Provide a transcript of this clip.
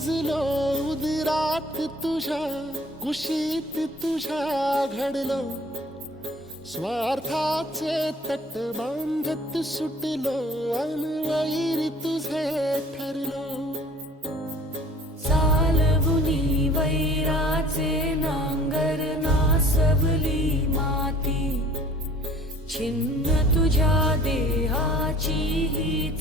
रुजलो उदरात तुझ्या, कुशीत तुझ्या घडलो, स्वार्थाचे तट बांधत सुटलो, अनवैरी तुझे ठरलो. चालवुनी वैराचे नांगर, नासवली माती, छिन्न तुझ्या